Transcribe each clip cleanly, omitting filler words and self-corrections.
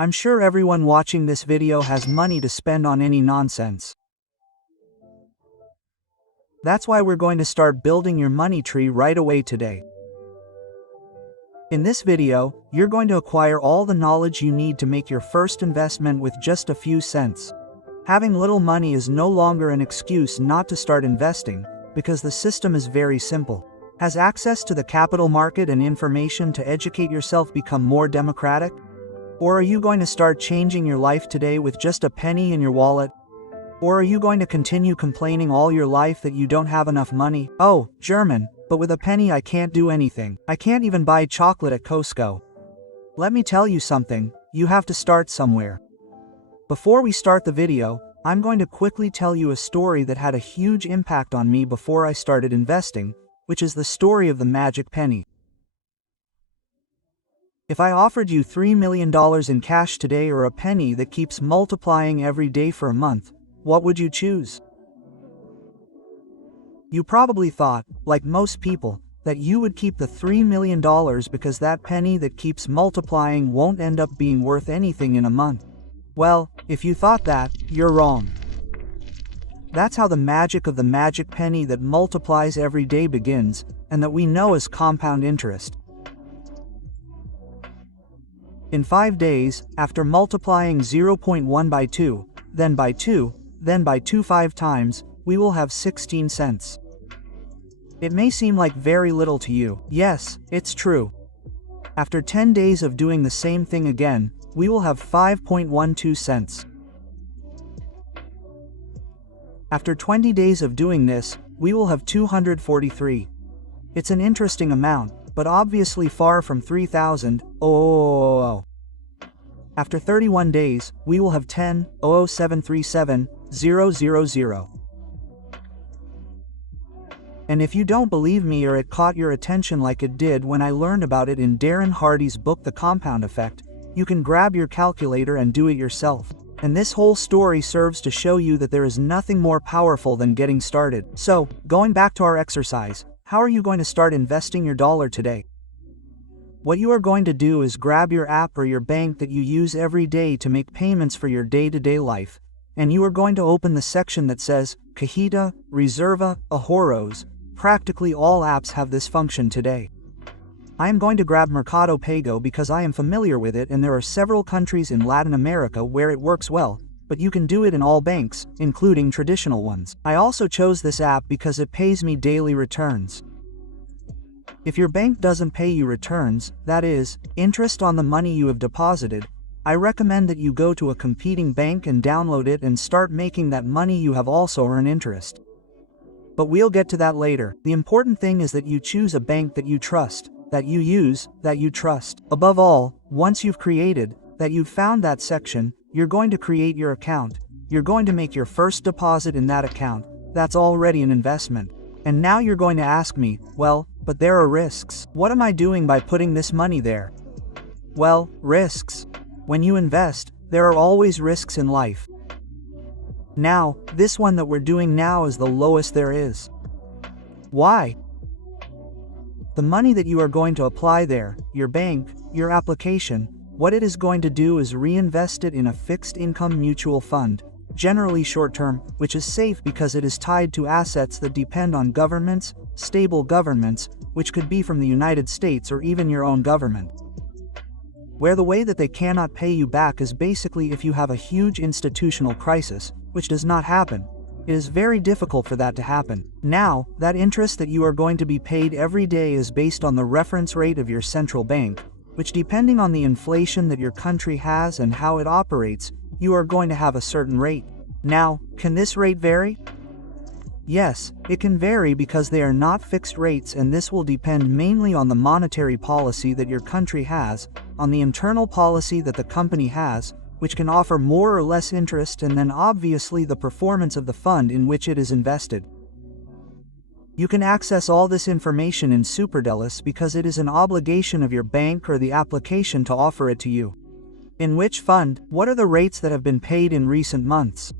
I'm sure everyone watching this video has money to spend on any nonsense. That's why we're going to start building your money tree right away today. In this video, you're going to acquire all the knowledge you need to make your first investment with just a few cents. Having little money is no longer an excuse not to start investing, because the system is very simple. Has access to the capital market and information to educate yourself become more democratic? Or are you going to start changing your life today with just a penny in your wallet? Or are you going to continue complaining all your life that you don't have enough money? Oh, German, but with a penny I can't do anything. I can't even buy chocolate at Costco. Let me tell you something, you have to start somewhere. Before we start the video, I'm going to quickly tell you a story that had a huge impact on me before I started investing, which is the story of the magic penny. If I offered you $3 million in cash today or a penny that keeps multiplying every day for a month, what would you choose? You probably thought, like most people, that you would keep the $3 million because that penny that keeps multiplying won't end up being worth anything in a month. Well, if you thought that, you're wrong. That's how the magic of the magic penny that multiplies every day begins, and that we know as compound interest. In 5 days, after multiplying 0.1 by 2, then by 2, then by 2 5 times, we will have 16 cents. It may seem like very little to you. Yes, it's true. After 10 days of doing the same thing again, we will have 5.12 cents. After 20 days of doing this, we will have 243. It's an interesting amount, but obviously far from 3,000. After 31 days, we will have 10,00737,000. And if you don't believe me or it caught your attention like it did when I learned about it in Darren Hardy's book The Compound Effect, you can grab your calculator and do it yourself. And this whole story serves to show you that there is nothing more powerful than getting started. So, going back to our exercise, how are you going to start investing your dollar today? What you are going to do is grab your app or your bank that you use every day to make payments for your day-to-day life, and you are going to open the section that says Cajita, Reserva, Ahorros. Practically all apps have this function today. I am going to grab Mercado Pago because I am familiar with it, and there are several countries in Latin America where it works well, but you can do it in all banks, including traditional ones. I also chose this app because it pays me daily returns. If your bank doesn't pay you returns, that is, interest on the money you have deposited, I recommend that you go to a competing bank and download it and start making that money you have also earn interest. But we'll get to that later. The important thing is that you choose a bank that you trust, that you use, that you trust. Above all, once you've created, that you've found that section, you're going to create your account. You're going to make your first deposit in that account. That's already an investment. And now you're going to ask me, well, but there are risks. What am I doing by putting this money there? Well, risks. When you invest, there are always risks in life. Now, this one that we're doing now is the lowest there is. Why? The money that you are going to apply there, your bank, your application, what it is going to do is reinvest it in a fixed income mutual fund, generally short-term, which is safe because it is tied to assets that depend on governments, stable governments, which could be from the United States or even your own government. Where the way that they cannot pay you back is basically if you have a huge institutional crisis, which does not happen. It is very difficult for that to happen. Now, that interest that you are going to be paid every day is based on the reference rate of your central bank, which depending on the inflation that your country has and how it operates, you are going to have a certain rate. Now, can this rate vary? Yes, it can vary because they are not fixed rates, and this will depend mainly on the monetary policy that your country has, on the internal policy that the company has, which can offer more or less interest, and then obviously the performance of the fund in which it is invested. You can access all this information in Superdelis because it is an obligation of your bank or the application to offer it to you. In which fund, what are the rates that have been paid in recent months,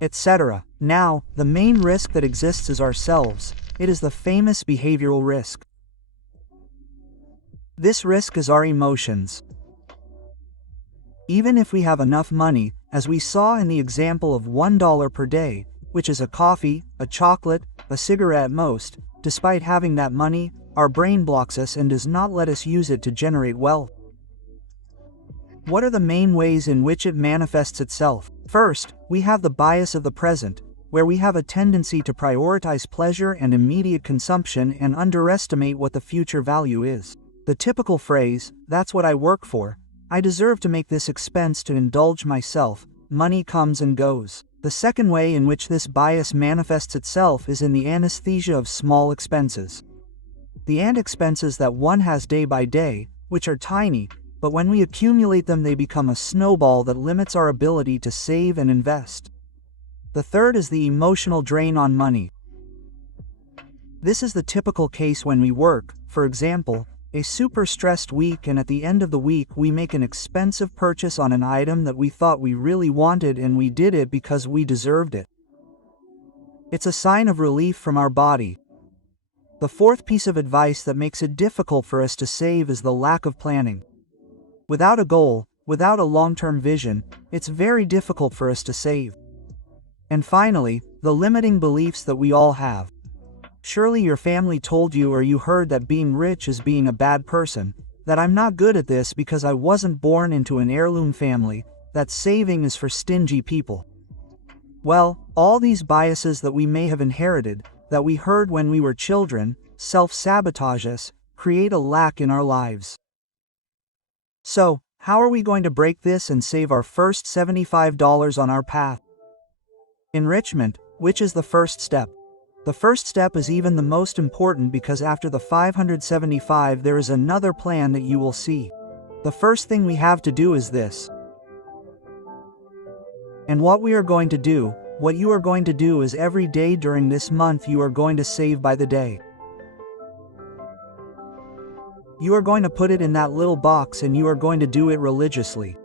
etc. Now, the main risk that exists is ourselves. It is the famous behavioral risk. This risk is our emotions. Even if we have enough money, as we saw in the example of $1 per day, which is a coffee, a chocolate, a cigarette at most, despite having that money, our brain blocks us and does not let us use it to generate wealth. What are the main ways in which it manifests itself? First, we have the bias of the present, where we have a tendency to prioritize pleasure and immediate consumption and underestimate what the future value is. The typical phrase, "That's what I work for. I deserve to make this expense to indulge myself. Money comes and goes." The second way in which this bias manifests itself is in the anesthesia of small expenses. The ant expenses that one has day by day, which are tiny, but when we accumulate them they become a snowball that limits our ability to save and invest. The third is the emotional drain on money. This is the typical case when we work, for example, a super stressed week, and at the end of the week we make an expensive purchase on an item that we thought we really wanted, and we did it because we deserved it. It's a sign of relief from our body. The fourth piece of advice that makes it difficult for us to save is the lack of planning. Without a goal, without a long-term vision, it's very difficult for us to save. And finally, the limiting beliefs that we all have. Surely your family told you or you heard that being rich is being a bad person, that I'm not good at this because I wasn't born into an heirloom family, that saving is for stingy people. Well, all these biases that we may have inherited, that we heard when we were children, self-sabotage us, create a lack in our lives. So, how are we going to break this and save our first $75 on our path? Enrichment, which is the first step. The first step is even the most important because after the 575 there is another plan that you will see. The first thing we have to do is this. And what we are going to do, what you are going to do is every day during this month you are going to save by the day. You are going to put it in that little box and you are going to do it religiously.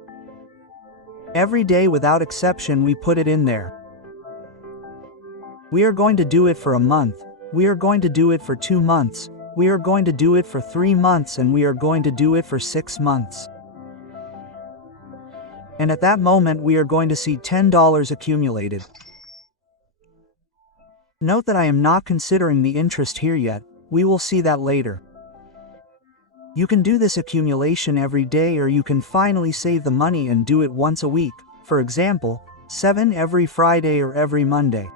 Every day without exception we put it in there. We are going to do it for a month, we are going to do it for 2 months, we are going to do it for 3 months, and we are going to do it for 6 months. And at that moment we are going to see $10 accumulated. Note that I am not considering the interest here yet, we will see that later. You can do this accumulation every day, or you can finally save the money and do it once a week, for example, 7 every Friday or every Monday.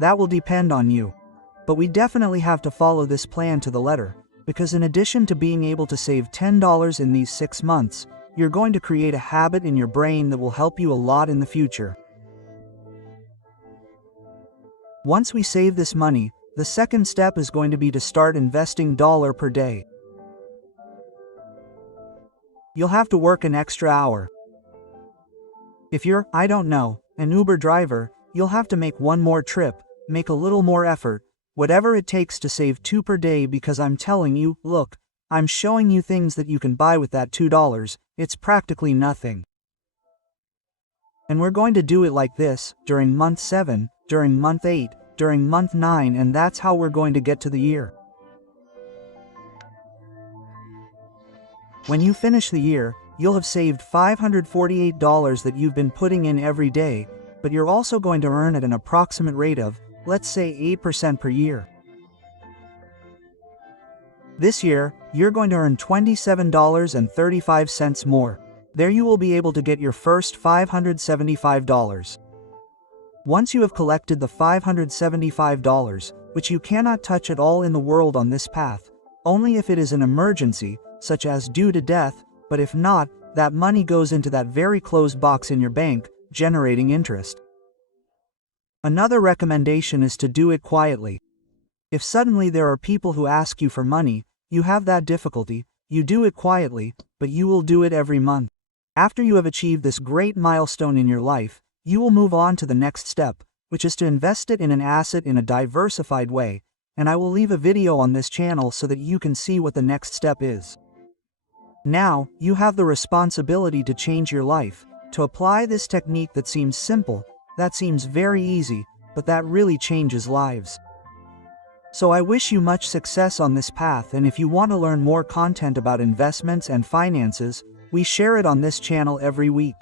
That will depend on you. But we definitely have to follow this plan to the letter, because in addition to being able to save $10 in these 6 months, you're going to create a habit in your brain that will help you a lot in the future. Once we save this money, the second step is going to be to start investing $1 per day. You'll have to work an extra hour. If you're, I don't know, an Uber driver, you'll have to make one more trip, make a little more effort, whatever it takes to save $2 per day, because I'm telling you, look, I'm showing you things that you can buy with that $2, it's practically nothing. And we're going to do it like this, during month 7, during month 8, during month 9, and that's how we're going to get to the year. When you finish the year, you'll have saved $548 that you've been putting in every day, but you're also going to earn at an approximate rate of, let's say, 8% per year. This year, you're going to earn $27.35 more. There you will be able to get your first $575. Once you have collected the $575, which you cannot touch at all in the world on this path, only if it is an emergency, such as due to death, but if not, that money goes into that very closed box in your bank, generating interest. Another recommendation is to do it quietly. If suddenly there are people who ask you for money, you have that difficulty, you do it quietly, but you will do it every month. After you have achieved this great milestone in your life, you will move on to the next step, which is to invest it in an asset in a diversified way, and I will leave a video on this channel so that you can see what the next step is. Now, you have the responsibility to change your life, to apply this technique that seems simple, that seems very easy, but that really changes lives. So I wish you much success on this path, and if you want to learn more content about investments and finances, We share it on this channel every week.